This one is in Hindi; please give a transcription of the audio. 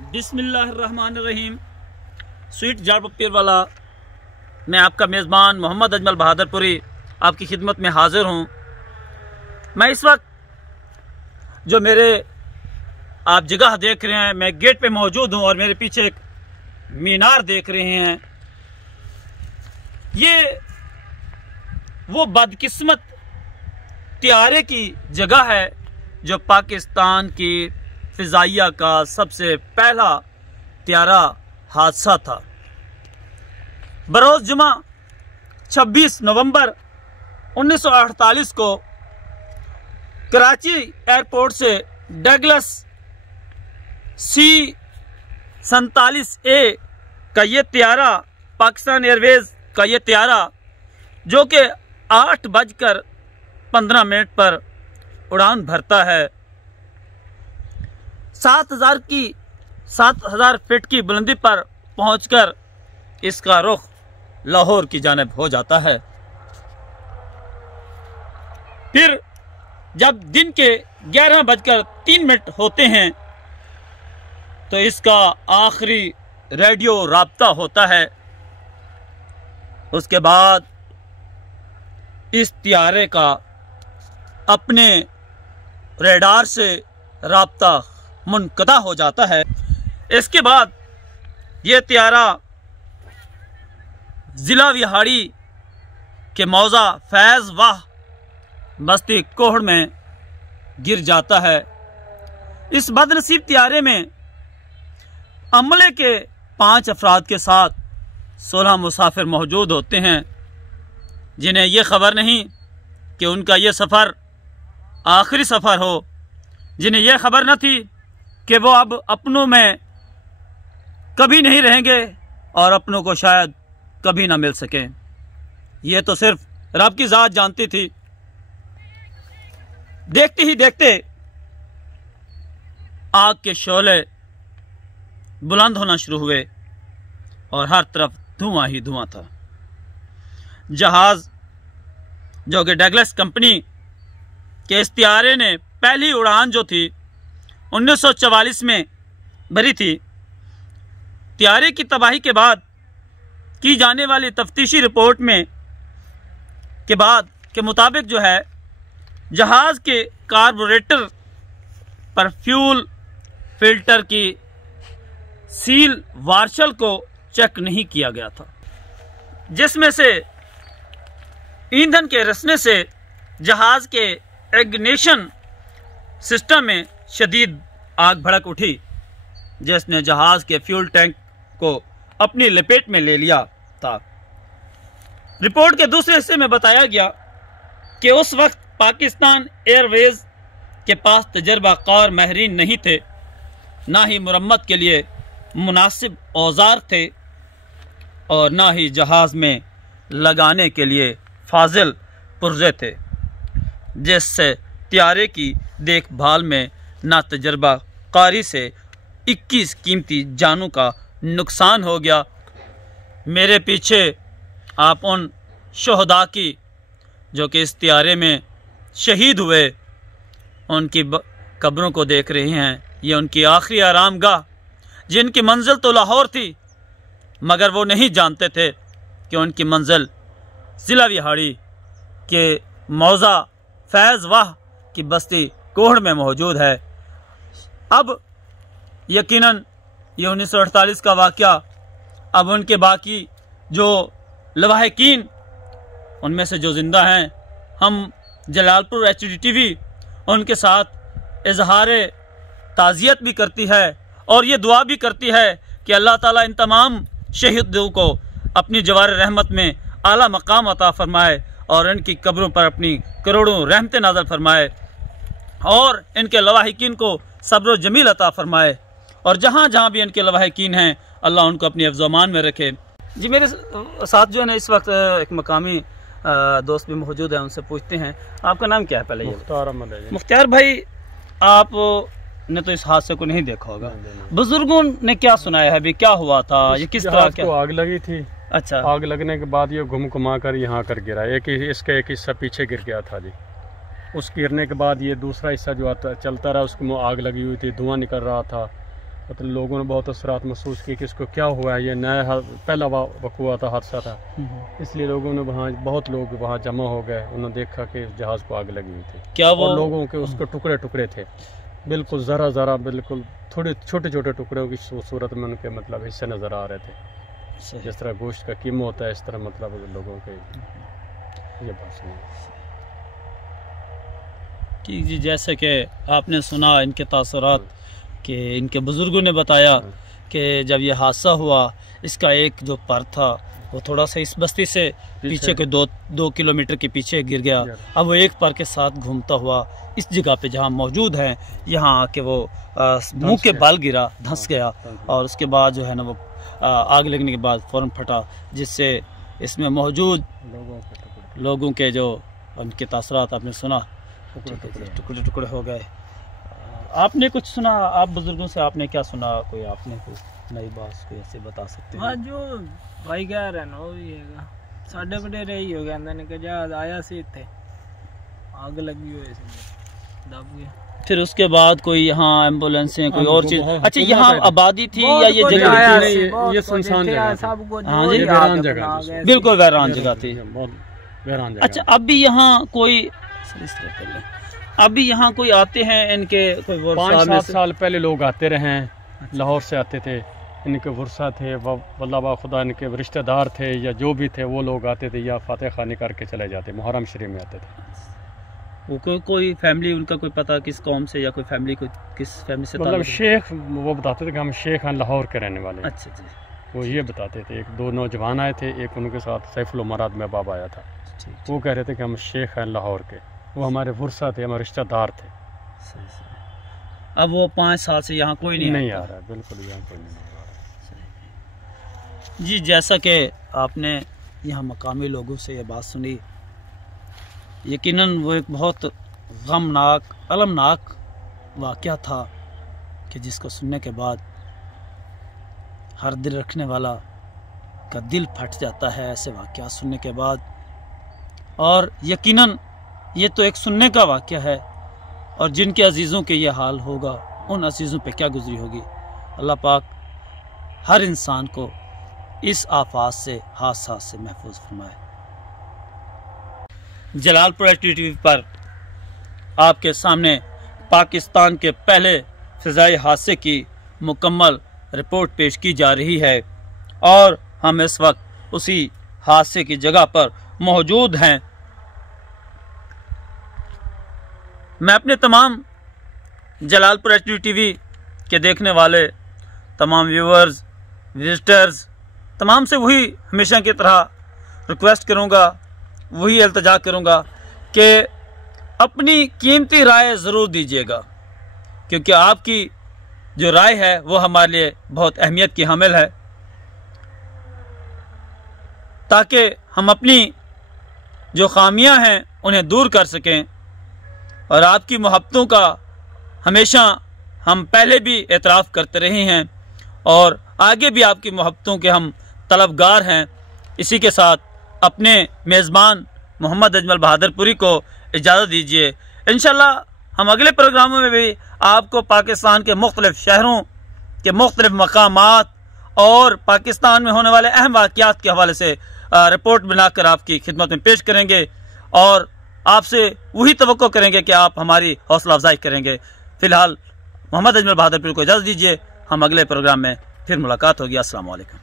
बिस्मिल्लाहिर्रहमानिर्रहीम। स्वीट जार पपीर वाला मैं आपका मेज़बान मोहम्मद अजमल बहादुरपुरी आपकी खिदमत में हाजिर हूँ। मैं इस वक्त जो मेरे आप जगह देख रहे हैं, मैं गेट पे मौजूद हूँ और मेरे पीछे एक मीनार देख रहे हैं। ये वो बदकिस्मत त्यारे की जगह है जो पाकिस्तान की फ़िज़ाइया का सबसे पहला त्यारा हादसा था। बरोज़ जुमा 26 नवंबर 1948 को कराची एयरपोर्ट से डगलस C-47A का ये त्यारा, पाकिस्तान एयरवेज का ये त्यारा जो कि 8:15 पर उड़ान भरता है, 7000 फीट की बुलंदी पर पहुंचकर इसका रुख लाहौर की जानिब हो जाता है। फिर जब दिन के 11:03 होते हैं तो इसका आखिरी रेडियो राब्ता होता है। उसके बाद इस त्यारे का अपने रेडार से राब्ता मुनक़ता हो जाता है। इसके बाद ये त्यारा ज़िला विहाड़ी के मौज़ा फैज़ वाह बस्ती कोहड़ में गिर जाता है। इस बदनसीब त्यारे में अमले के 5 अफराद के साथ 16 मुसाफिर मौजूद होते हैं, जिन्हें यह खबर नहीं कि उनका यह सफ़र आखिरी सफ़र हो, जिन्हें यह खबर न थी कि वो अब अपनों में कभी नहीं रहेंगे और अपनों को शायद कभी ना मिल सकें। ये तो सिर्फ रब की ज़ात जानती थी। देखते ही देखते आग के शोले बुलंद होना शुरू हुए और हर तरफ धुआं ही धुआं था। जहाज जो कि डगलस कंपनी के इस त्यारे ने पहली उड़ान जो थी 1944 में भरी थी, त्यारे की तबाही के बाद की जाने वाली तफ्तीशी रिपोर्ट में के बाद के मुताबिक जो है, जहाज के कार्बोरेटर पर फ्यूल फिल्टर की सील वार्शल को चेक नहीं किया गया था, जिसमें से ईंधन के रिसने से जहाज के इग्निशन सिस्टम में शदीद आग भड़क उठी, जिसने जहाज के फ्यूल टैंक को अपनी लपेट में ले लिया था। रिपोर्ट के दूसरे हिस्से में बताया गया कि उस वक्त पाकिस्तान एयरवेज के पास तजर्बाकार माहिरीन नहीं थे, ना ही मुरम्मत के लिए मुनासिब औजार थे और ना ही जहाज में लगाने के लिए फाजिल पुर्जे थे, जिससे त्यारे की देखभाल में ना तजर्बाकारी से 21 कीमती जानों का नुकसान हो गया। मेरे पीछे आप उन शोहदा की जो कि इस त्यारे में शहीद हुए उनकी कब्रों को देख रहे हैं। ये उनकी आखिरी आरामगाह, जिनकी मंजिल तो लाहौर थी, मगर वो नहीं जानते थे कि उनकी मंजिल ज़िला विहाड़ी के मौज़ा फैज़ वाह की बस्ती कोहड़ में मौजूद है। अब यकीनन ये 1948 का वाक़या, अब उनके बाकी जो लवाहिकीन उनमें से जो ज़िंदा हैं, हम जलालपुर HDTV उनके साथ इजहार ताज़ियत भी करती है और ये दुआ भी करती है कि अल्लाह ताला इन तमाम शहीदों को अपनी जवार रहमत में आला मकाम अता फरमाए और इनकी कब्रों पर अपनी करोड़ों रहमतें नाज़िल फरमाए और इनके लवाहिकीन को सब्र जमील अता फरमाए और जहाँ जहाँ भी इनके लवाहिकीन हैं, अल्लाह उनको अपनी हिफ्ज़-ओ-अमान में रखे। जी, मेरे साथ जो है ना इस वक्त एक मकामी दोस्त भी मौजूद है, उनसे पूछते हैं आपका नाम क्या है। पहले मुख्तार अहमद है। मुख्तार भाई, आप ने तो इस हादसे को नहीं देखा होगा, बुजुर्गों ने क्या सुनाया है अभी, क्या हुआ था, ये किस तरह क्या आग लगी थी? अच्छा, आग लगने के बाद ये घुमा कर यहाँ कर गिरा, इसका एक हिस्सा पीछे गिर गया था जी। उस गिरने के बाद ये दूसरा हिस्सा जो आता चलता रहा, उसको आग लगी हुई थी, धुआं निकल रहा था मतलब लोगों ने बहुत असरात महसूस किए कि इसको क्या हुआ है, ये नया पहला वक़ुआ था, हादसा था, इसलिए लोगों ने वहाँ बहुत लोग वहाँ जमा हो गए। उन्होंने देखा कि जहाज़ को आग लगी हुई थी। क्या वो लोगों के उसके टुकड़े टुकड़े थे, बिल्कुल ज़रा ज़रा, बिल्कुल थोड़े छोटे छोटे टुकड़ों की सूरत में उनके मतलब हिस्से नज़र आ रहे थे। जिस तरह गोश्त का कीमा होता है, इस तरह मतलब लोगों के ये बात सुनी। जी, जैसे कि आपने सुना इनके तासुरात कि इनके बुज़ुर्गों ने बताया कि जब ये हादसा हुआ, इसका एक जो पर था वो थोड़ा सा इस बस्ती से पीछे के 2 किलोमीटर के पीछे गिर गया। अब वो एक पर के साथ घूमता हुआ इस जगह पे जहाँ मौजूद हैं, यहाँ आके वो मुंह के बल गिरा, धंस गया, और उसके बाद जो है ना वो आग लगने के बाद फ़ौरन फटा, जिससे इसमें मौजूद लोगों के जो उनके तासुरात आपने सुना, टुकड़े टुकड़े हो गए। आपने कुछ सुना, आप बुजुर्गों से आपने क्या सुना, कोई आपने कोई नई बात कोई ऐसे बता सकते हैं? हाँ, जो भाई कह रहे ना वही है, साढ़े वडेरे ही हो गया कि जहाज आया से थे, आग लगी हुई दब गया। फिर उसके बाद कोई यहाँ एम्बुलेंसें कोई और चीज, अच्छा यहाँ आबादी थी या ये जगह? ये सुनसान जगह, बिल्कुल वैरान जगह थी। अच्छा, अब भी यहाँ कोई अभी यहाँ कोई आते हैं इनके कोई 5-7 साल पहले लोग आते रहे हैं, लाहौर से आते थे, इनके वर्षा थे, वल्लाह खुदा इनके रिश्तेदार थे या जो भी थे, वो लोग आते थे या फातह खानी करके चले जाते, मुहर्रम शरीफ में आते थे। वो कोई फैमिली उनका कोई पता किस कौम से या कोई फैमिली को किस फैमिली से? मतलब शेख वो बताते थे कि हम शेख हैं, लाहौर के रहने वाले। अच्छा जी, वो ये बताते थे। 2 नौजवान आए थे, एक उनके साथ सैफुल उमरात में बाब आया था, वो कह रहे थे कि हम शेख हैं लाहौर के, वो हमारे वर्षा थे, हमारे रिश्तेदार थे। अब वो 5 साल से यहाँ कोई नहीं आ रहा, बिल्कुल यहाँ कोई नहीं आ रहा। जी, जैसा कि आपने यहाँ मकामी लोगों से ये बात सुनी, यकीनन वो एक बहुत गमनाक, अलमनाक वाक़या था कि जिसको सुनने के बाद हर दिल रखने वाला का दिल फट जाता है ऐसे वाक़या सुनने के बाद। और यकीनन ये तो एक सुनने का वाक़या है, और जिनके अजीज़ों के ये हाल होगा, उन अजीज़ों पे क्या गुजरी होगी। अल्लाह पाक हर इंसान को इस आफात से, हादसा से महफूज फरमाए। जलालपुर टीवी पर आपके सामने पाकिस्तान के पहले फ़िज़ाई हादसे की मुकम्मल रिपोर्ट पेश की जा रही है, और हम इस वक्त उसी हादसे की जगह पर मौजूद हैं। मैं अपने तमाम जलालपुर टीवी के देखने वाले तमाम व्यूअर्स, विजिटर्स, तमाम से वही हमेशा की तरह रिक्वेस्ट करूंगा, वही इल्तिजा करूंगा कि अपनी कीमती राय ज़रूर दीजिएगा, क्योंकि आपकी जो राय है वो हमारे लिए बहुत अहमियत की हामिल है, ताकि हम अपनी जो खामियां हैं उन्हें दूर कर सकें। और आपकी मोहब्बतों का हमेशा हम पहले भी एतराफ़ करते रहे हैं, और आगे भी आपकी मोहब्बतों के हम तलबगार हैं। इसी के साथ अपने मेज़बान मोहम्मद अजमल बहादुरपुरी को इजाज़त दीजिए। इंशाल्लाह हम अगले प्रोग्रामों में भी आपको पाकिस्तान के मुख्तलिफ शहरों के मुख्तलिफ मकामात और पाकिस्तान में होने वाले अहम वाक़यात के हवाले से रिपोर्ट बनाकर आपकी खिदमत में पेश करेंगे, और आपसे वही तवक्को करेंगे कि आप हमारी हौसला अफजाई करेंगे। फ़िलहाल मोहम्मद अजमल बहादुरपुरी को इजाज़त दीजिए, हम अगले प्रोग्राम में फिर मुलाकात होगी। अस्सलाम वालेकुम।